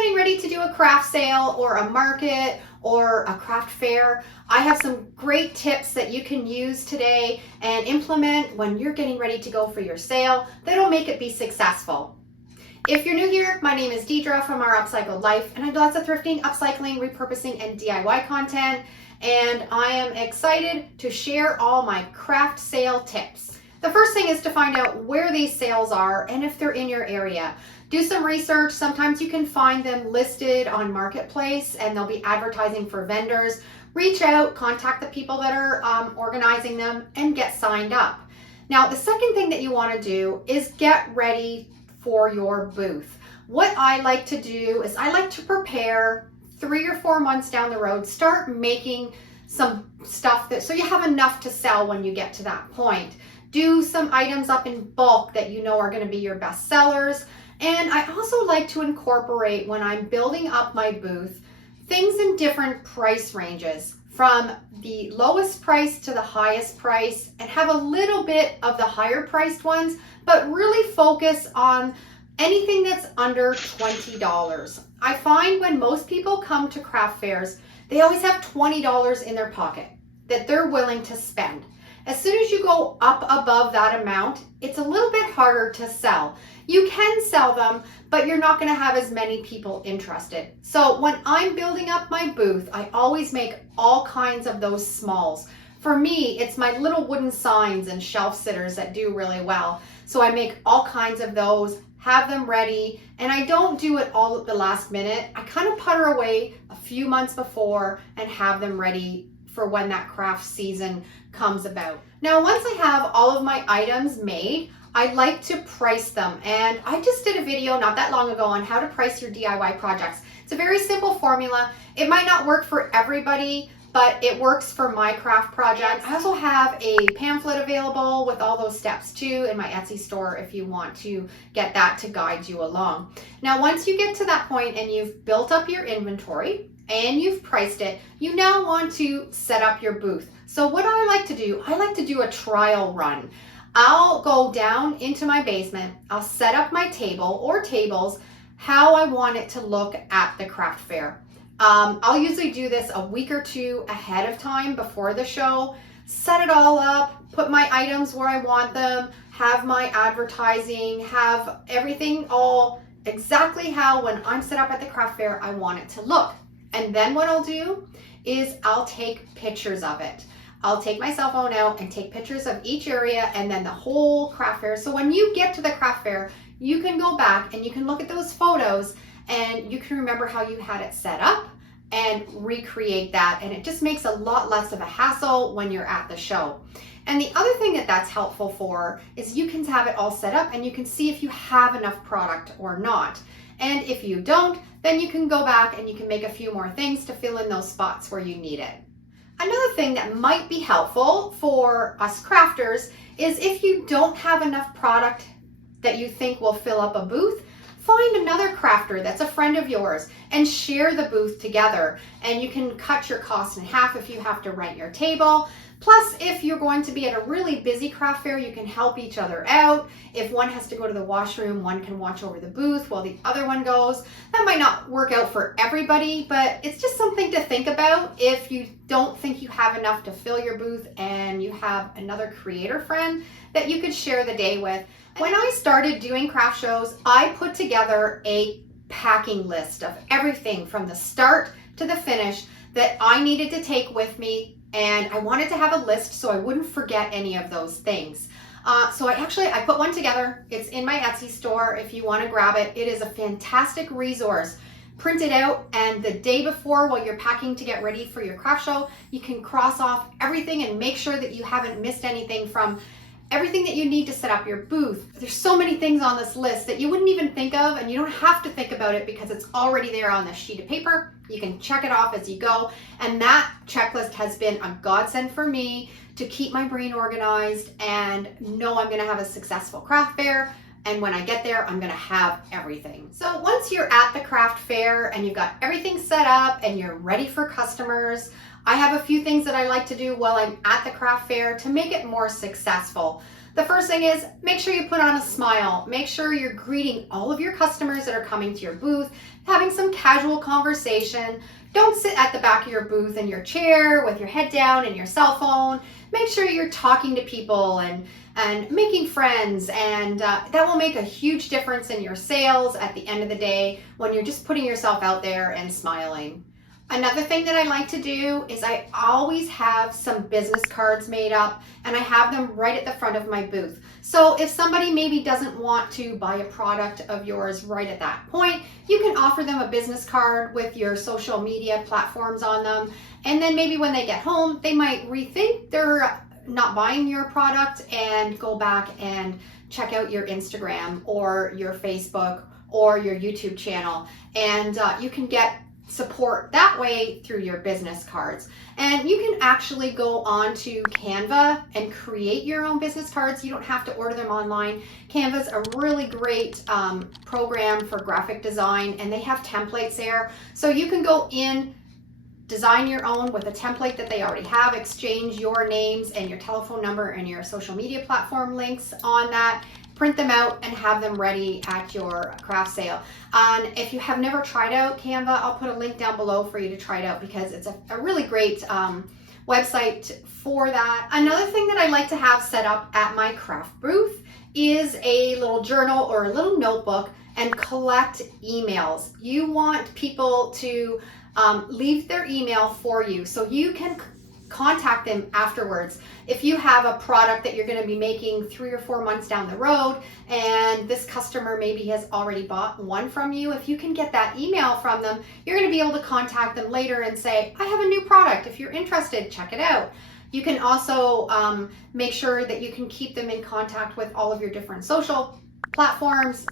getting ready to do a craft sale or a market or a craft fair, I have some great tips that you can use today and implement when you're getting ready to go for your sale that'll make it be successful. If you're new here, my name is Deidre from Our Upcycled Life, and I do lots of thrifting, upcycling, repurposing, and DIY content, and I am excited to share all my craft sale tips. The first thing is to find out where these sales are and if they're in your area. Do some research. Sometimes you can find them listed on Marketplace and they'll be advertising for vendors. Reach out, contact the people that are organizing them, and get signed up. Now, the second thing that you want to do is get ready for your booth. What I like to do is I like to prepare 3 or 4 months down the road, start making some stuff so you have enough to sell when you get to that point. Do some items up in bulk that you know are going to be your best sellers. And I also like to incorporate, when I'm building up my booth, things in different price ranges, from the lowest price to the highest price, and have a little bit of the higher priced ones, but really focus on anything that's under $20. I find when most people come to craft fairs, they always have $20 in their pocket that they're willing to spend. As soon as you go up above that amount, it's a little bit harder to sell. You can sell them, but you're not going to have as many people interested. So when I'm building up my booth, I always make all kinds of those smalls. For me, it's my little wooden signs and shelf sitters that do really well. So I make all kinds of those, have them ready, and I don't do it all at the last minute. I kind of putter away a few months before and have them ready for when that craft season comes about. Now, once I have all of my items made, I like to price them. And I just did a video not that long ago on how to price your DIY projects. It's a very simple formula. It might not work for everybody, but it works for my craft projects. I also have a pamphlet available with all those steps too in my Etsy store if you want to get that to guide you along. Now, once you get to that point and you've built up your inventory and you've priced it, you now want to set up your booth. So what I like to do a trial run. I'll go down into my basement, I'll set up my table or tables how I want it to look at the craft fair. I'll usually do this a week or two ahead of time before the show, set it all up, put my items where I want them, have my advertising, have everything all exactly how when I'm set up at the craft fair I want it to look. And then what I'll do is I'll take pictures of it. I'll take my cell phone out and take pictures of each area and then the whole craft fair. So when you get to the craft fair, you can go back and you can look at those photos and you can remember how you had it set up and recreate that. And it just makes a lot less of a hassle when you're at the show. And the other thing that that's helpful for is you can have it all set up and you can see if you have enough product or not. And if you don't, then you can go back and you can make a few more things to fill in those spots where you need it. Another thing that might be helpful for us crafters is if you don't have enough product that you think will fill up a booth, find another crafter that's a friend of yours and share the booth together. And you can cut your costs in half if you have to rent your table. Plus, if you're going to be at a really busy craft fair, you can help each other out. If one has to go to the washroom, one can watch over the booth while the other one goes. That might not work out for everybody, but it's just something to think about if you don't think you have enough to fill your booth and you have another creator friend that you could share the day with. When I started doing craft shows, I put together a packing list of everything from the start to the finish that I needed to take with me. And I wanted to have a list so I wouldn't forget any of those things. So I put one together. It's in my Etsy store if you want to grab it. It is a fantastic resource. Print it out, and the day before while you're packing to get ready for your craft show, you can cross off everything and make sure that you haven't missed anything from everything that you need to set up your booth. There's so many things on this list that you wouldn't even think of, and you don't have to think about it because it's already there on the sheet of paper. You can check it off as you go. And that checklist has been a godsend for me to keep my brain organized and know I'm gonna have a successful craft fair. And when I get there, I'm gonna have everything. So once you're at the craft fair and you've got everything set up and you're ready for customers, I have a few things that I like to do while I'm at the craft fair to make it more successful. The first thing is make sure you put on a smile. Make sure you're greeting all of your customers that are coming to your booth, having some casual conversation. Don't sit at the back of your booth in your chair with your head down and your cell phone. Make sure you're talking to people and making friends, and that will make a huge difference in your sales at the end of the day when you're just putting yourself out there and smiling. Another thing that I like to do is I always have some business cards made up, and I have them right at the front of my booth. So if somebody maybe doesn't want to buy a product of yours right at that point, you can offer them a business card with your social media platforms on them. And then maybe when they get home, they might rethink their not buying your product and go back and check out your Instagram or your Facebook or your YouTube channel. And you can get support that way through your business cards. And you can actually go on to Canva and create your own business cards. You don't have to order them online. Canva's a really great program for graphic design, and they have templates there. So you can go in, design your own with a template that they already have, exchange your names and your telephone number and your social media platform links on that, print them out and have them ready at your craft sale. And if you have never tried out Canva, I'll put a link down below for you to try it out because it's a really great website for that. Another thing that I like to have set up at my craft booth is a little journal or a little notebook and collect emails. You want people to leave their email for you so you can contact them afterwards. If you have a product that you're going to be making 3 or 4 months down the road and this customer maybe has already bought one from you, if you can get that email from them, you're going to be able to contact them later and say, I have a new product. If you're interested, check it out. You can also make sure that you can keep them in contact with all of your different social platforms.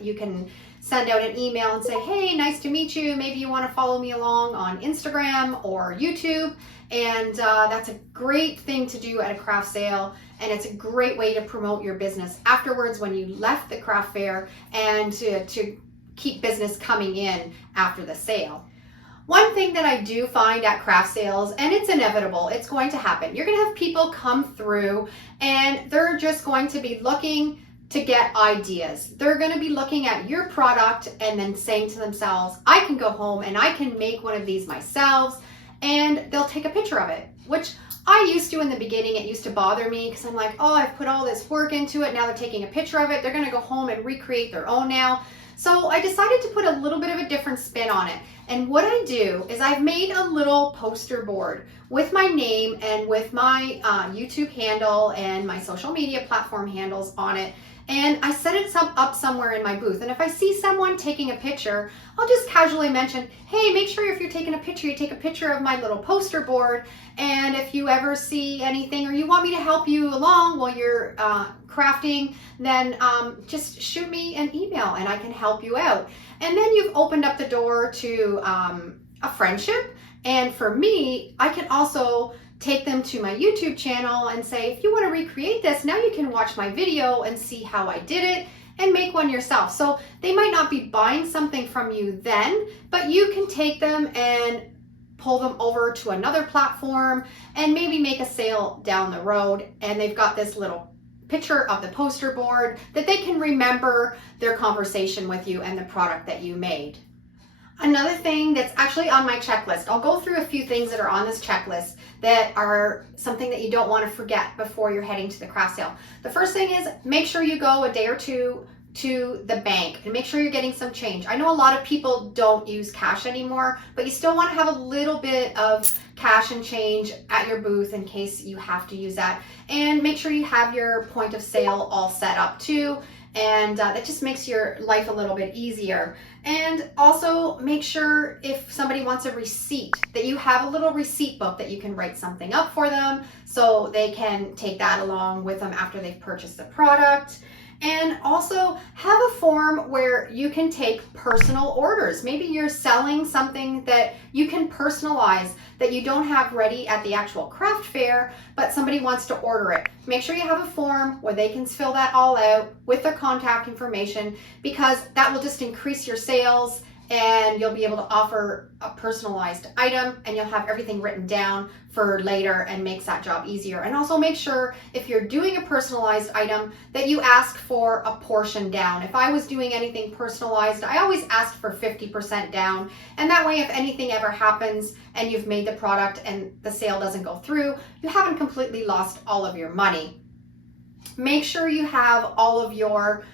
You can send out an email and say, hey, nice to meet you. Maybe you want to follow me along on Instagram or YouTube. And that's a great thing to do at a craft sale. And it's a great way to promote your business afterwards when you left the craft fair and to keep business coming in after the sale. One thing that I do find at craft sales, and it's inevitable, it's going to happen. You're going to have people come through and they're just going to be looking to get ideas. They're going to be looking at your product and then saying to themselves, I can go home and I can make one of these myself, and they'll take a picture of it, which I used to in the beginning. It used to bother me because I'm like, oh, I've put all this work into it. Now they're taking a picture of it. They're going to go home and recreate their own now. So I decided to put a little bit of a different spin on it. And what I do is I've made a little poster board with my name and with my YouTube handle and my social media platform handles on it. And I set it up somewhere in my booth. And if I see someone taking a picture, I'll just casually mention, hey, make sure if you're taking a picture, you take a picture of my little poster board. And if you ever see anything or you want me to help you along while you're crafting, then just shoot me an email and I can help you out. And then you've opened up the door to a friendship. And for me, I can also take them to my YouTube channel and say, if you want to recreate this, now you can watch my video and see how I did it and make one yourself. So they might not be buying something from you then, but you can take them and pull them over to another platform and maybe make a sale down the road. And they've got this little picture of the poster board that they can remember their conversation with you and the product that you made. Another thing that's actually on my checklist, I'll go through a few things that are on this checklist that are something that you don't want to forget before you're heading to the craft sale. The first thing is make sure you go a day or two to the bank and make sure you're getting some change. I know a lot of people don't use cash anymore, but you still want to have a little bit of cash and change at your booth in case you have to use that. And make sure you have your point of sale all set up too. And that just makes your life a little bit easier. And also make sure if somebody wants a receipt that you have a little receipt book that you can write something up for them so they can take that along with them after they've purchased the product. And also have a form where you can take personal orders. Maybe you're selling something that you can personalize that you don't have ready at the actual craft fair, but somebody wants to order it. Make sure you have a form where they can fill that all out with their contact information, because that will just increase your sales and you'll be able to offer a personalized item, and you'll have everything written down for later and makes that job easier. And also make sure if you're doing a personalized item that you ask for a portion down. If I was doing anything personalized, I always asked for 50% down, and that way if anything ever happens and you've made the product and the sale doesn't go through, you haven't completely lost all of your money. Make sure you have all of your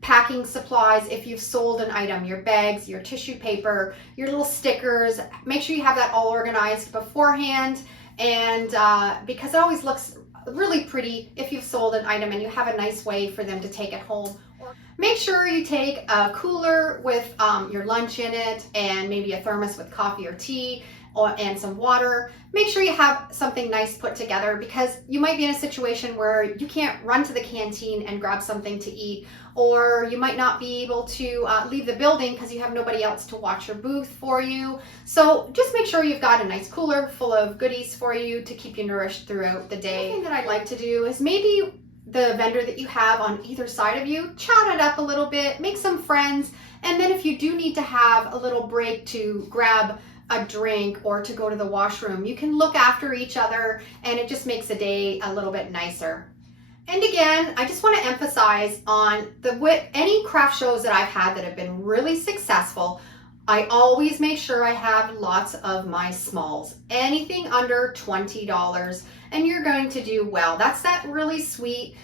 packing supplies. If you've sold an item, your bags, your tissue paper, your little stickers, make sure you have that all organized beforehand. And because it always looks really pretty if you've sold an item and you have a nice way for them to take it home. Make sure you take a cooler with your lunch in it, and maybe a thermos with coffee or tea, and some water. Make sure you have something nice put together, because you might be in a situation where you can't run to the canteen and grab something to eat, or you might not be able to leave the building because you have nobody else to watch your booth for you. So just make sure you've got a nice cooler full of goodies for you to keep you nourished throughout the day. One thing that I'd like to do is maybe the vendor that you have on either side of you, chat it up a little bit, make some friends, and then if you do need to have a little break to grab a drink or to go to the washroom, you can look after each other, and it just makes the day a little bit nicer. And again, I just want to emphasize on any craft shows that I've had that have been really successful, I always make sure I have lots of my smalls, anything under $20, and you're going to do well. That's that really sweet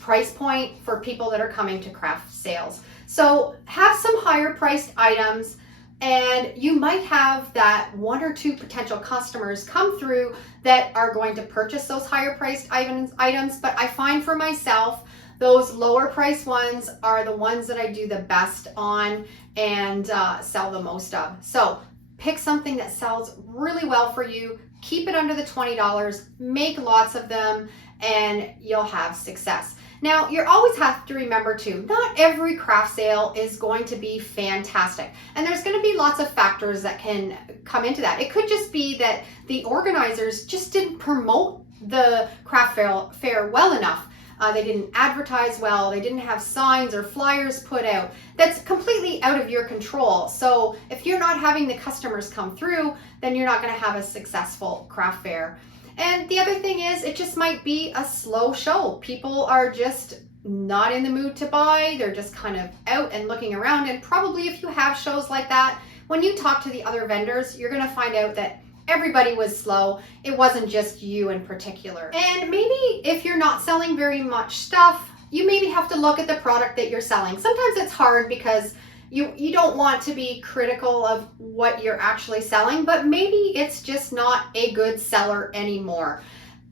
price point for people that are coming to craft sales. So have some higher priced items, and you might have that one or two potential customers come through that are going to purchase those higher priced items. But I find for myself, those lower priced ones are the ones that I do the best on and sell the most of. So pick something that sells really well for you, keep it under the $20, make lots of them, and you'll have success. Now, you always have to remember too, not every craft sale is going to be fantastic. And there's going to be lots of factors that can come into that. It could just be that the organizers just didn't promote the craft fair well enough. They didn't advertise well, they didn't have signs or flyers put out. That's completely out of your control. So if you're not having the customers come through, then you're not going to have a successful craft fair. And the other thing is, it just might be a slow show. People are just not in the mood to buy. They're just kind of out and looking around. And probably if you have shows like that, when you talk to the other vendors, you're going to find out that everybody was slow. It wasn't just you in particular. And maybe if you're not selling very much stuff, you maybe have to look at the product that you're selling. Sometimes it's hard because you don't want to be critical of what you're actually selling, but maybe it's just not a good seller anymore.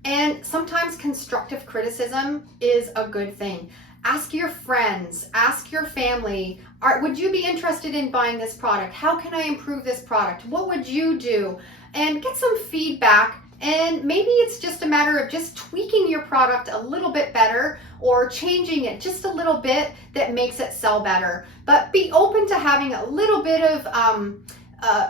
And sometimes constructive criticism is a good thing. Ask your friends, ask your family, would you be interested in buying this product? How can I improve this product? What would you do? And get some feedback. And maybe it's just a matter of just tweaking your product a little bit better or changing it just a little bit that makes it sell better. But be open to having a little bit of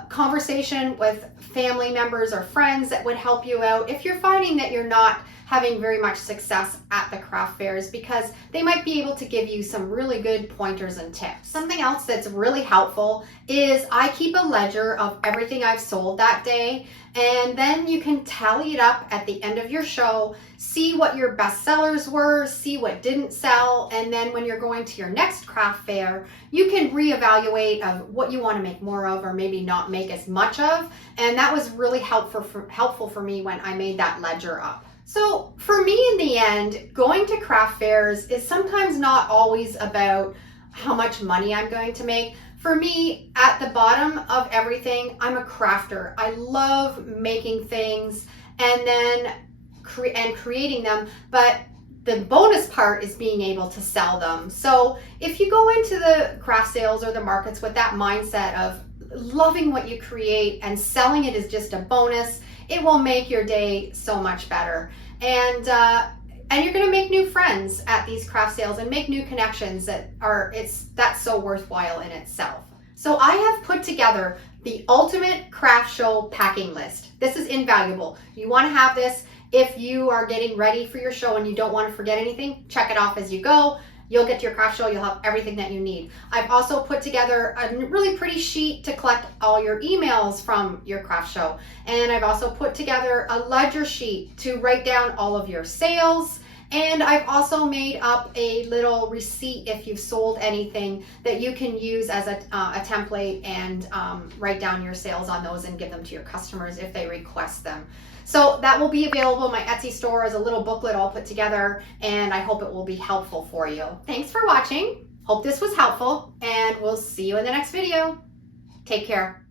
conversation with family members or friends that would help you out if you're finding that you're not having very much success at the craft fairs, because they might be able to give you some really good pointers and tips. Something else that's really helpful is I keep a ledger of everything I've sold that day, and then you can tally it up at the end of your show, see what your best sellers were, see what didn't sell, and then when you're going to your next craft fair, you can reevaluate of what you want to make more of or maybe not make as much of. And that was really helpful for me when I made that ledger up. So for me, in the end, going to craft fairs is sometimes not always about how much money I'm going to make. For me, at the bottom of everything, I'm a crafter. I love making things and then creating them, but the bonus part is being able to sell them. So if you go into the craft sales or the markets with that mindset of loving what you create and selling it is just a bonus, it will make your day so much better. And you're going to make new friends at these craft sales and make new connections that's so worthwhile in itself. So I have put together the ultimate craft show packing list. This is invaluable. You want to have this if you are getting ready for your show and you don't want to forget anything. Check it off as you go. you'll get to your craft show, you'll have everything that you need. I've also put together a really pretty sheet to collect all your emails from your craft show. And I've also put together a ledger sheet to write down all of your sales. And I've also made up a little receipt if you've sold anything that you can use as a template and write down your sales on those and give them to your customers if they request them. So that will be available in my Etsy store as a little booklet all put together, and I hope it will be helpful for you. Thanks for watching. Hope this was helpful, and we'll see you in the next video. Take care.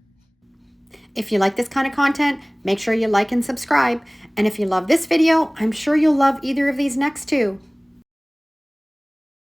If you like this kind of content, make sure you like and subscribe. And if you love this video, I'm sure you'll love either of these next two.